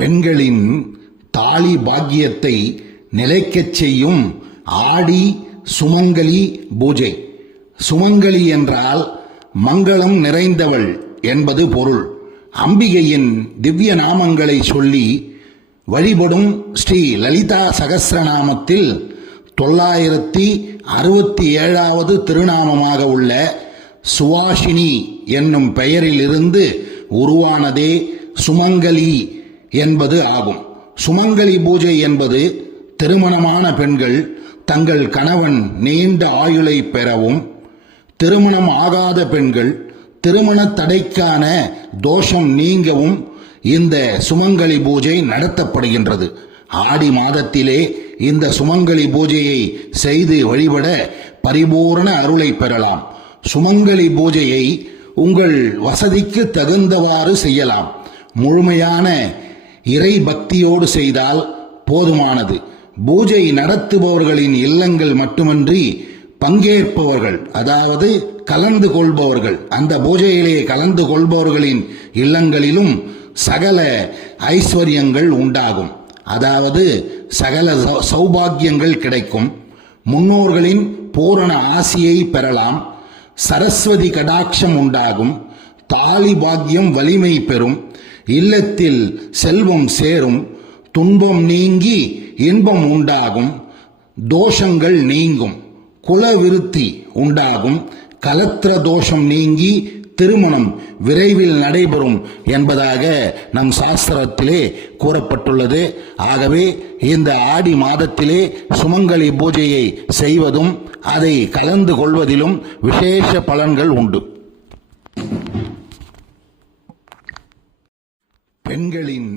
பெண்களின் தாலி பாக்கியத்தை நிலைக்கச் செய்யும் ஆடி சுமங்கலி பூஜை. சுமங்கலி என்றால் மங்களம் நிறைந்தவள் என்பது பொருள். அம்பிகையின் திவ்ய நாமங்களை சொல்லி வழிபடும் ஸ்ரீ லலிதா சகசிரநாமத்தில் தொள்ளாயிரத்தி அறுபத்தி ஏழாவது திருநாமமாக உள்ள சுவாஷினி என்னும் பெயரிலிருந்து உருவானதே சுமங்கலி என்பது ஆகும். சுமங்கலி பூஜை என்பது திருமணமான பெண்கள் தங்கள் கணவன் நீண்ட ஆயுளை பெறவும் திருமணம் ஆகாத பெண்கள் திருமண தடைக்கான தோஷம் நீங்கவும் இந்த சுமங்கலி பூஜை நடத்தப்படுகின்றது. ஆடி மாதத்திலே இந்த சுமங்கலி பூஜையை செய்து வழிபட பரிபூரண அருளை பெறலாம். சுமங்கலி பூஜையை உங்கள் வசதிக்கு தகுந்தவாறு செய்யலாம். முழுமையான இறை பக்தியோடு செய்தால் போதுமானது. பூஜை நடத்துபவர்களின் இல்லங்கள் மட்டுமன்றி பங்கேற்பவர்கள் அதாவது கலந்து கொள்பவர்கள் அந்த பூஜையிலே கலந்து கொள்பவர்களின் இல்லங்களிலும் சகல ஐஸ்வர்யங்கள் உண்டாகும். அதாவது சகல சௌ- சௌபாக்கியங்கள் கிடைக்கும். முன்னோர்களின் பூரண ஆசியை பெறலாம். சரஸ்வதி கடாட்சம் உண்டாகும். தாலி பாக்கியம் வலிமை பெறும். இல்லத்தில் செல்வம் சேரும் துன்பம் நீங்கி இன்பம் உண்டாகும் தோஷங்கள் நீங்கும் குலவிருத்தி உண்டாகும் கலத்திர தோஷம் நீங்கி திருமணம் விரைவில் நடைபெறும் என்பதாக நம் சாஸ்திரத்திலே கூறப்பட்டுள்ளது. ஆகவே இந்த ஆடி மாதத்திலே சுமங்கலி பூஜையை செய்வதும் அதை கலந்து கொள்வதிலும் விசேஷ பலன்கள் உண்டு. பெண்களின்